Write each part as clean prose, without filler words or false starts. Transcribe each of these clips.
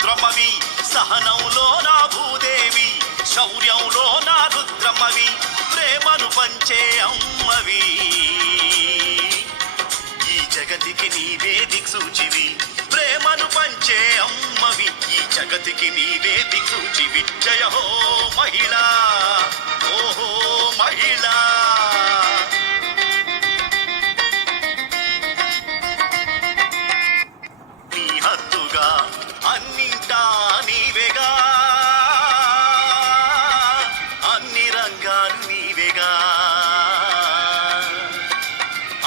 సముద్రమవి, సహనంలో నా భూదేవి, శౌర్యంలో నా రుద్రమవి, ప్రేమను పంచే అమ్మవి. ఈ జగతికి నీవే దిక్సూచివి, ప్రేమను పంచే అమ్మవి, ఈ జగతికి నీవే దిక్సూచివి. జయ హో మహిళా, ఓహో మహిళా. నీ హద్దుగా అన్నింటా నీవేగా, అన్ని రంగాలు నీవేగా,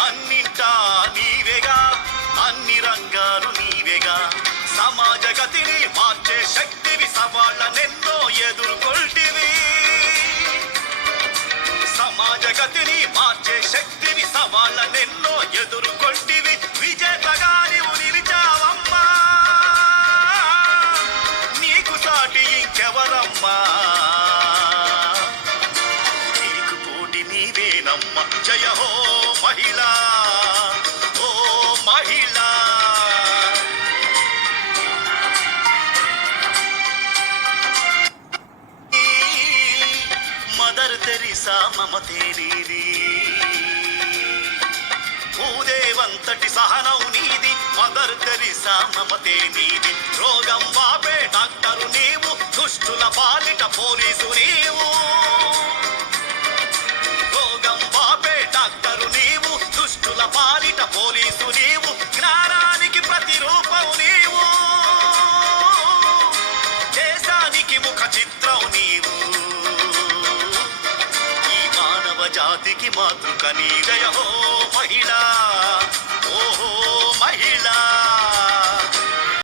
అన్నింటా నీవేగా, అన్ని రంగాలు నీవేగా. సమాజ గతిని మార్చే శక్తివి, సవాళ్ళనెన్నో ఎదుర్కొల్టివి. సమాజ గతిని మార్చే శక్తివి, సవాళ్ళనెన్నో ఎదుర్కొల్టివి. విజేతగా నీవు నిలిచావమ్మా, నీకు సాటి ఇంకెవరమ్మా, నీకు పోటీ నీవేనమ్మా. జయ హో మహిళా, ఓ మహిళా. మదర్ తెరిసా మమతే నీది, భూదేవంతటి సహనం నీది, మదర్ తెరిసా మమతే నీది. రోగం వాపే డాక్టరు నీవు, దుష్టుల పాలిట పోలీసు నీవు. రోగం వాపే డాక్టరు నీవు, దుష్టుల పాలిట పోలీసు నీవు. జ్ఞానానికి ప్రతిరూపం నీవు, దేశానికి ముఖ చిత్రం నీవు, ఈ మానవ జాతికి మాతృక నీ. జయ హో మహిళా.